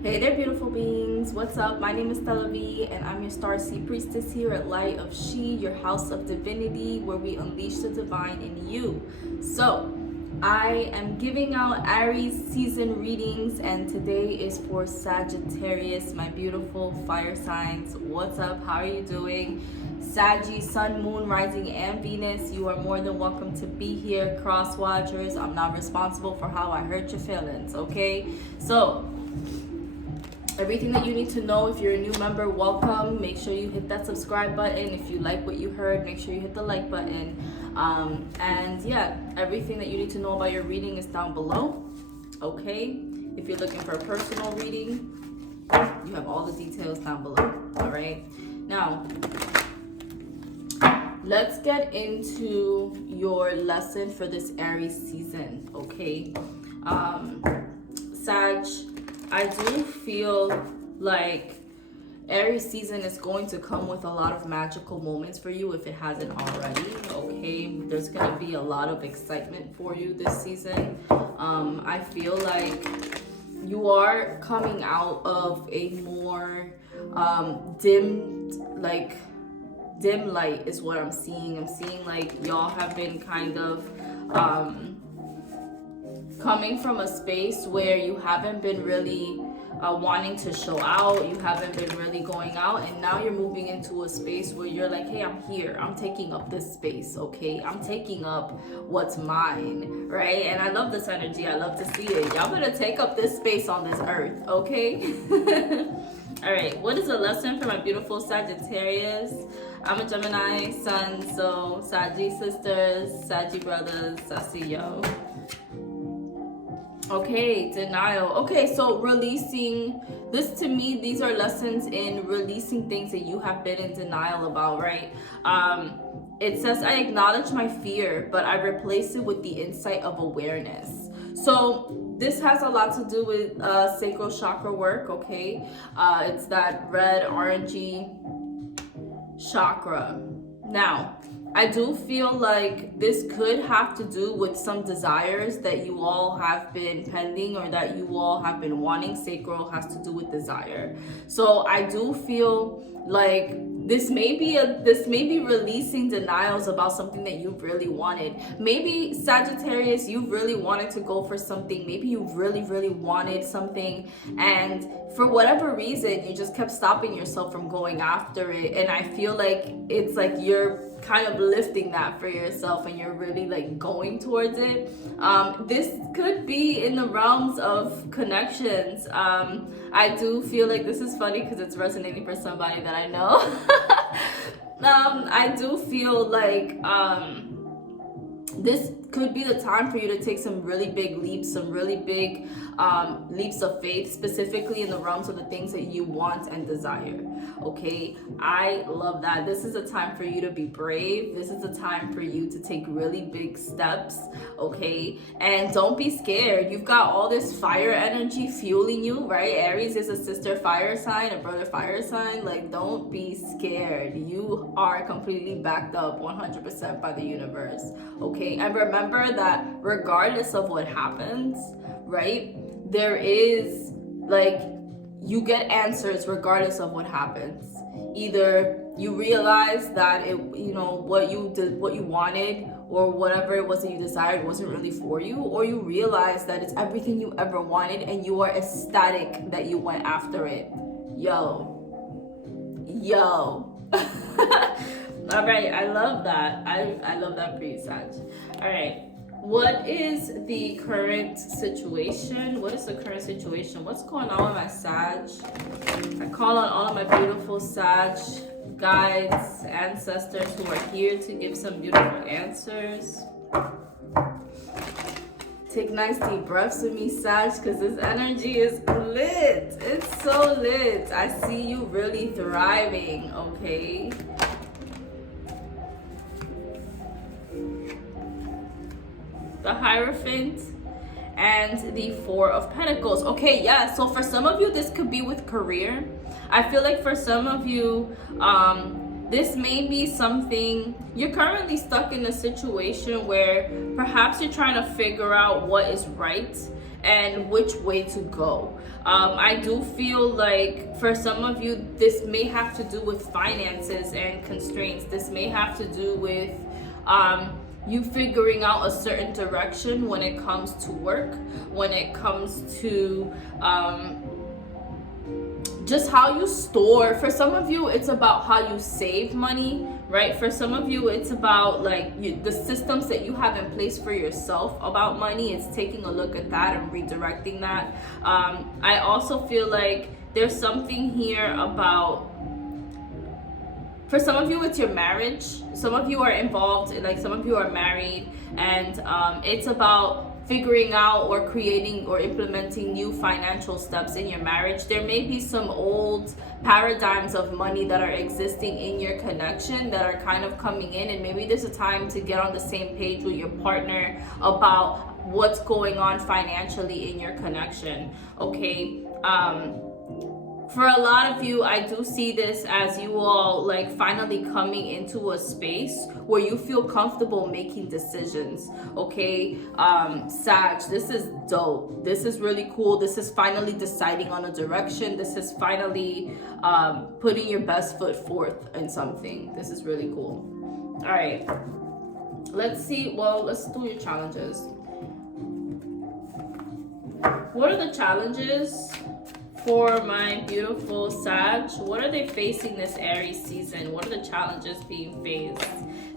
Hey there, beautiful beings. What's up? My name is Stella V, and I'm your Starseed Priestess here at Light of She, your house of divinity, where we unleash the divine in you. So, I am giving out Aries season readings, and today is for Sagittarius, my beautiful fire signs. What's up? How are you doing? Saggy, Sun, Moon, Rising, and Venus, you are more than welcome to be here. Cross watchers, I'm not responsible for how I hurt your feelings, okay? So, everything that you need to know. If you're a new member, welcome. Make sure you hit that subscribe button. If you like what you heard, make sure you hit the like button. And yeah, everything that you need to know about your reading is down below. Okay? If you're looking for a personal reading, you have all the details down below. All right? Now, let's get into your lesson for this Aries season. Okay? Sag, I do feel like Aries season is going to come with a lot of magical moments for you if it hasn't already, okay? There's going to be a lot of excitement for you this season. I feel like you are coming out of a more dim light is what I'm seeing. I'm seeing like y'all have been kind of coming from a space where you haven't been really wanting to show out, you haven't been really going out, and now you're moving into a space where you're like, hey, I'm here, I'm taking up this space, okay? I'm taking up what's mine, right? And I love this energy, I love to see it. Y'all better take up this space on this earth, okay? All right, what is a lesson for my beautiful Sagittarius? I'm a Gemini sun, so Saggy sisters, Saggy brothers, I see yo. Okay, denial. Okay, so releasing this, to me, these are lessons in releasing things that you have been in denial about, right? It says, I acknowledge my fear, but I replace it with the insight of awareness. So this has a lot to do with sacral chakra work, okay? It's that red, orangey chakra. Now, I do feel like this could have to do with some desires that you all have been pending or that you all have been wanting. Sacral has to do with desire. So I do feel like this may be releasing denials about something that you really wanted. Maybe Sagittarius, you really wanted to go for something. Maybe you really, really wanted something, and for whatever reason, you just kept stopping yourself from going after it. And I feel like it's like you're kind of lifting that for yourself and you're really like going towards it. This could be in the realms of connections. I do feel like this is funny because it's resonating for somebody that I know. I do feel like this could be the time for you to take some really big leaps, some really big leaps of faith, specifically in the realms of the things that you want and desire. Okay, I love that. This is a time for you to be brave. This is a time for you to take really big steps, okay? And don't be scared. You've got all this fire energy fueling you, right? Aries is a sister fire sign, a brother fire sign. Like, don't be scared. You are completely backed up 100% by the universe, okay? And remember that regardless of what happens, right, there is like, you get answers regardless of what happens. Either you realize that it, you know, what you did, what you wanted, or whatever it was that you desired wasn't really for you, or you realize that it's everything you ever wanted and you are ecstatic that you went after it. Yo. All right, I love that. I love that for you, Sag. All right. What is the current situation? What is the current situation? What's going on with my Sag? I call on all of my beautiful Sag guides, ancestors who are here to give some beautiful answers. Take nice deep breaths with me, Sag, because this energy is lit. It's so lit. I see you really thriving, okay? The Hierophant and the Four of Pentacles. Okay, yeah, so for some of you, this could be with career. I feel like for some of you, this may be something, you're currently stuck in a situation where perhaps you're trying to figure out what is right and which way to go. I do feel like for some of you, this may have to do with finances and constraints. This may have to do with you figuring out a certain direction when it comes to work, when it comes to just how you store. For some of you, it's about how you save money, right? For some of you, it's about like the systems that you have in place for yourself about money. It's taking a look at that and redirecting that. I also feel like there's something here about, for some of you, it's your marriage. Some of you are involved, like some of you are married, and it's about figuring out or creating or implementing new financial steps in your marriage. There may be some old paradigms of money that are existing in your connection that are kind of coming in, and maybe there's a time to get on the same page with your partner about what's going on financially in your connection, okay? For a lot of you, I do see this as you all like finally coming into a space where you feel comfortable making decisions, okay? Sag, this is dope. This is really cool. This is finally deciding on a direction. This is finally putting your best foot forth in something. This is really cool. All right, let's see. Well, let's do your challenges. What are the challenges for my beautiful Sag? What are they facing this Aries season? What are the challenges being faced?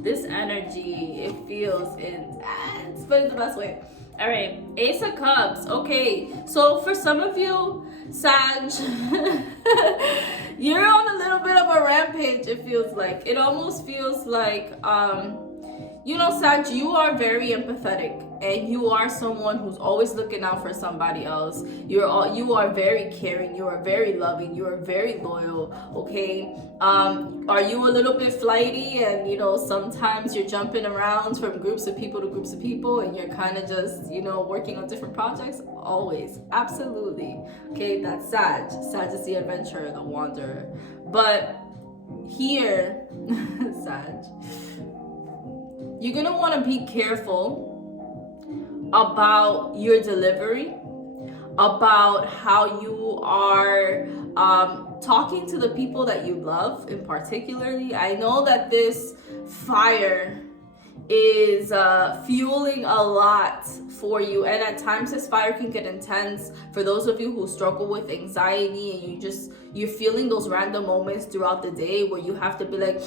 This energy, it feels intense, but in the best way. All right, Ace of Cups. Okay, so for some of you, Sag, you're on a little bit of a rampage, it feels like. It almost feels like, you know, Sag, you are very empathetic, and you are someone who's always looking out for somebody else. You are very caring. You are very loving. You are very loyal. Okay. Are you a little bit flighty? And you know, sometimes you're jumping around from groups of people to groups of people, and you're kind of just, you know, working on different projects. Always, absolutely. Okay, that's Sag. Sag is the adventurer, the wanderer. But here, Sag, you're gonna want to be careful about your delivery, about how you are talking to the people that you love in particularly. I know that this fire is fueling a lot for you, and at times this fire can get intense. For those of you who struggle with anxiety and you're feeling those random moments throughout the day where you have to be like,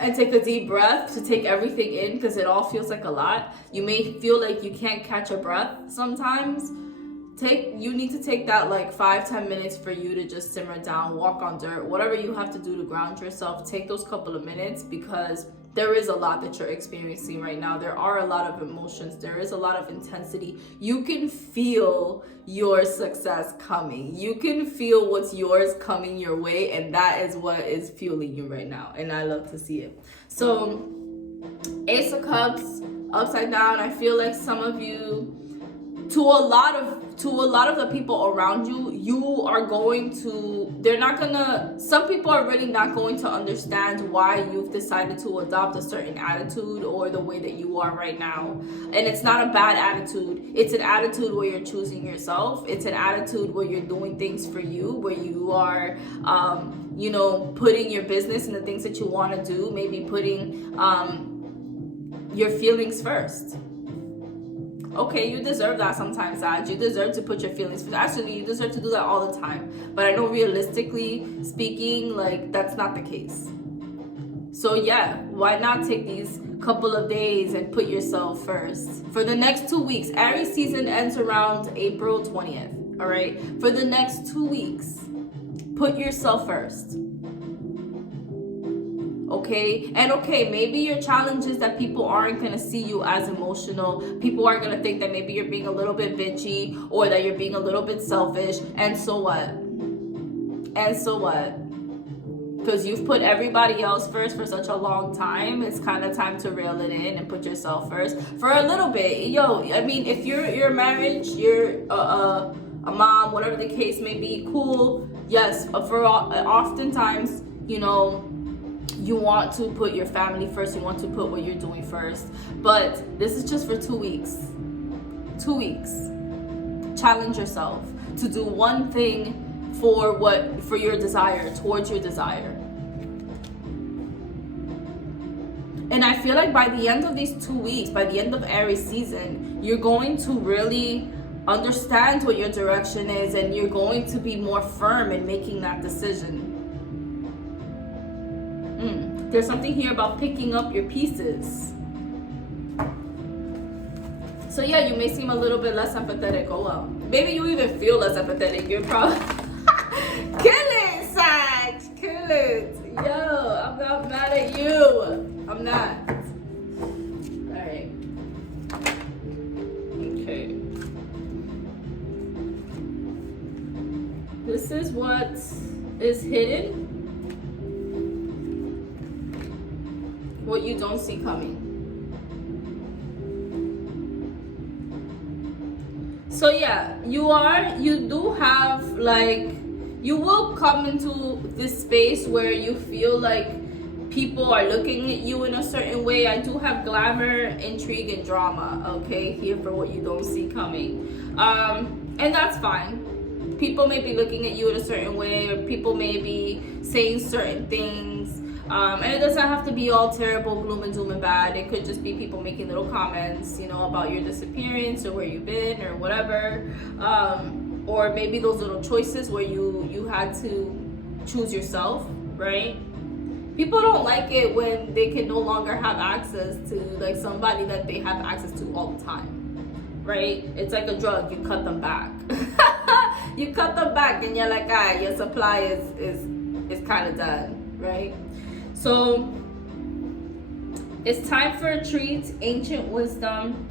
and take a deep breath to take everything in, because it all feels like a lot. You may feel like you can't catch a breath sometimes. You need to take that like 5-10 minutes for you to just simmer down, walk on dirt, whatever you have to do to ground yourself. Take those couple of minutes, because there is a lot that you're experiencing right now. There are a lot of emotions. There is a lot of intensity. You can feel your success coming. You can feel what's yours coming your way, and that is what is fueling you right now. And I love to see it. So, Ace of Cups, upside down. I feel like some of you, to a lot of the people around you, some people are really not going to understand why you've decided to adopt a certain attitude or the way that you are right now. And it's not a bad attitude. It's an attitude where you're choosing yourself. It's an attitude where you're doing things for you, where you are, you know, putting your business and the things that you want to do, maybe putting your feelings first. Okay, you deserve that sometimes, Sag. You deserve to put your feelings first. Actually, you deserve to do that all the time. But I know realistically speaking, like, that's not the case. So yeah, why not take these couple of days and put yourself first? For the next 2 weeks, Aries season ends around April 20th, all right? For the next 2 weeks, put yourself first. Okay, and okay, maybe your challenge is that people aren't gonna see you as emotional. People are gonna think that maybe you're being a little bit bitchy, or that you're being a little bit selfish. And so what? And so what? Because you've put everybody else first for such a long time. It's kind of time to reel it in and put yourself first for a little bit. Yo, I mean, if you're married, you're a mom, whatever the case may be, cool. Yes, oftentimes, you know, you want to put your family first. You want to put what you're doing first. But this is just for 2 weeks. 2 weeks. challenge yourself to do one thing for your desire, towards your desire. And I feel like by the end of these 2 weeks, by the end of Aries season, you're going to really understand what your direction is, and you're going to be more firm in making that decision. There's something here about picking up your pieces. So yeah, you may seem a little bit less empathetic. Oh well. Maybe you even feel less empathetic. You're probably... Kill it, Sag! Kill it! Yo, I'm not mad at you. I'm not. Alright. Okay. This is what is hidden. What you don't see coming. So yeah, you do have, like, you will come into this space where you feel like people are looking at you in a certain way. I do have glamour, intrigue, and drama, okay, here for what you don't see coming. And that's fine. People may be looking at you in a certain way, or people may be saying certain things. And it doesn't have to be all terrible, gloom and doom and bad. It could just be people making little comments, you know, about your disappearance or where you've been or whatever. Or maybe those little choices where you had to choose yourself, right? People don't like it when they can no longer have access to, like, somebody that they have access to all the time, right? It's like a drug. You cut them back. You cut them back and you're like, your supply is kind of done, right? So it's time for a treat, ancient wisdom,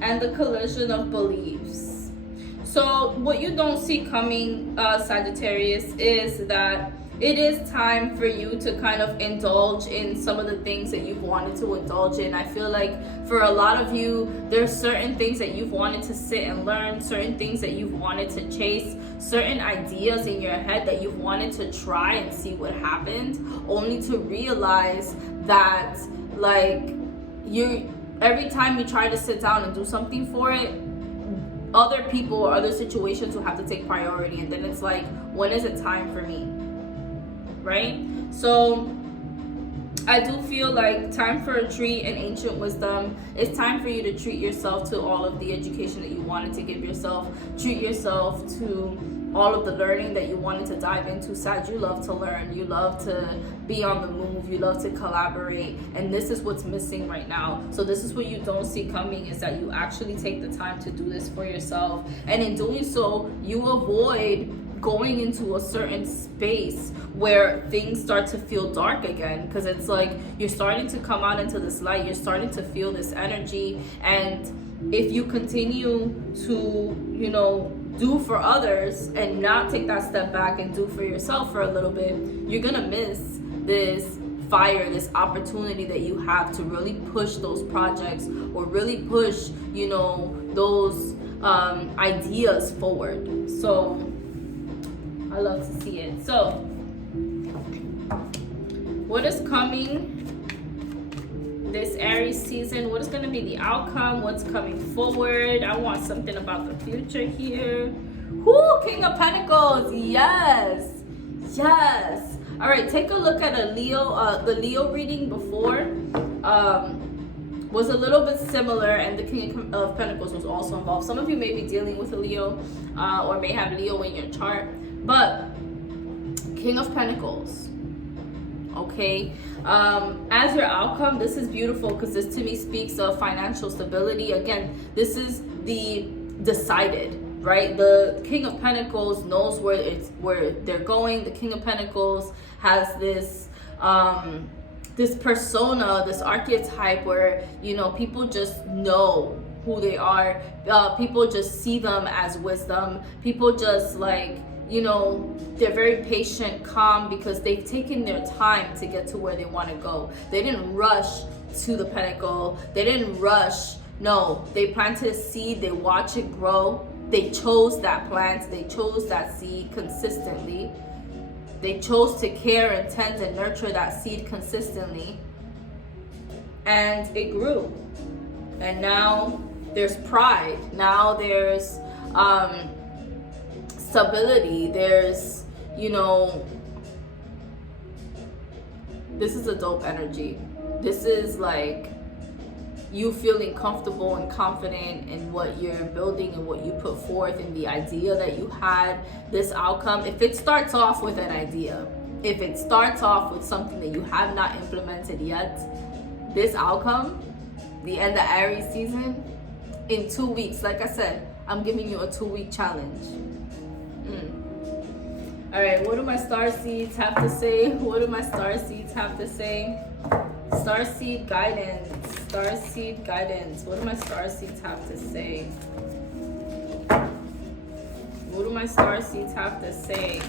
and the collision of beliefs. So what you don't see coming, Sagittarius, is that it is time for you to kind of indulge in some of the things that you've wanted to indulge in. I feel like for a lot of you, there's certain things that you've wanted to sit and learn, certain things that you've wanted to chase, certain ideas in your head that you've wanted to try and see what happened, only to realize that, like, every time you try to sit down and do something for it, other people or other situations will have to take priority, and then it's like, when is it time for me? Right? So I do feel like time for a treat and ancient wisdom. It's time for you to treat yourself to all of the education that you wanted to give yourself. Treat yourself to all of the learning that you wanted to dive into. Sag, you love to learn. You love to be on the move. You love to collaborate. And this is what's missing right now. So this is what you don't see coming, is that you actually take the time to do this for yourself. And in doing so, you avoid going into a certain space where things start to feel dark again, because it's like you're starting to come out into this light, you're starting to feel this energy, and if you continue to, you know, do for others and not take that step back and do for yourself for a little bit, you're gonna miss this fire, this opportunity that you have to really push those projects, or really push, you know, those ideas forward. So I love to see it. So what is coming this Aries season? What is going to be the outcome? What's coming forward? I want something about the future here. Whoo, King of Pentacles. Yes. Yes. All right, take a look at a Leo. The Leo reading before was a little bit similar, and the King of Pentacles was also involved. Some of you may be dealing with a Leo, or may have Leo in your chart. But King of Pentacles, okay, as your outcome, this is beautiful, because this to me speaks of financial stability. Again, this is the decided, right? The King of Pentacles knows where they're going. The King of Pentacles has this this persona, this archetype where, you know, people just know who they are. People just see them as wisdom. People just, like, you know, they're very patient, calm, because they've taken their time to get to where they want to go. They didn't rush to the pentacle. They didn't rush. No, they planted a seed. They watch it grow. They chose that plant. They chose that seed consistently. They chose to care and tend and nurture that seed consistently. And it grew. And now There's pride. Now there's stability. There's, you know, this is a dope energy. This is like you feeling comfortable and confident in what you're building and what you put forth in the idea that you had. This outcome, if it starts off with an idea, if it starts off with something that you have not implemented yet, this outcome, the end of Aries season, in 2 weeks, like I said, I'm giving you a 2-week challenge. All right, what do my star seeds have to say? What do my star seeds have to say? Starseed guidance. Starseed guidance. What do my star seeds have to say? What do my star seeds have to say?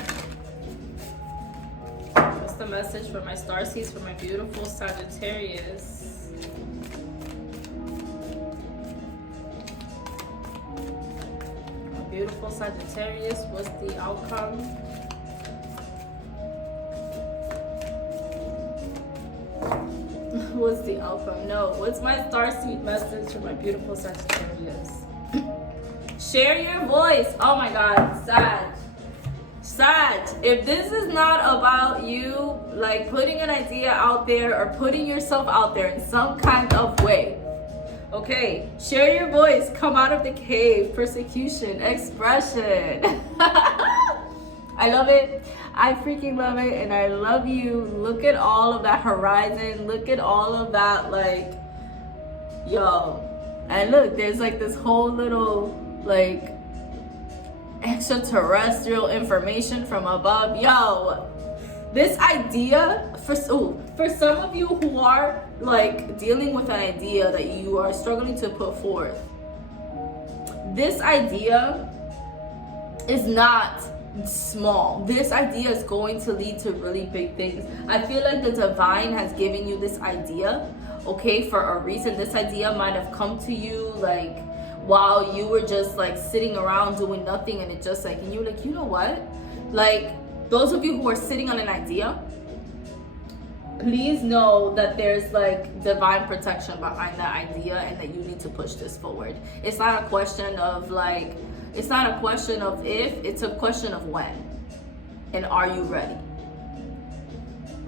What's the message for my star seeds for my beautiful Sagittarius? My beautiful Sagittarius, what's the outcome? What's the outcome? No. What's my starseed message for my beautiful Sagittarius? Share your voice. Oh my God, Sag. If this is not about you, like putting an idea out there or putting yourself out there in some kind of way, okay, share your voice. Come out of the cave. Persecution, expression. I love it. I freaking love it, and I love you. Look at all of that horizon. Look at all of that, like, yo. And look, there's like this whole little, like, extraterrestrial information from above. Yo, this idea, for some of you who are, like, dealing with an idea that you are struggling to put forth, this idea is not small. This idea is going to lead to really big things. I feel like the divine has given you this idea, okay, for a reason. This idea might have come to you like while you were just like sitting around doing nothing, and it just like, and you were like, you know what, like, those of you who are sitting on an idea, please know that there's like divine protection behind that idea, and that you need to push this forward. It's not a question of like, it's not a question of if, it's a question of when. And are you ready?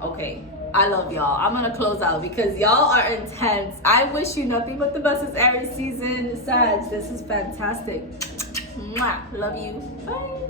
Okay, I love y'all. I'm gonna close out because y'all are intense. I wish you nothing but the best this Aries season. Sag, this is fantastic. Mwah. Love you. Bye.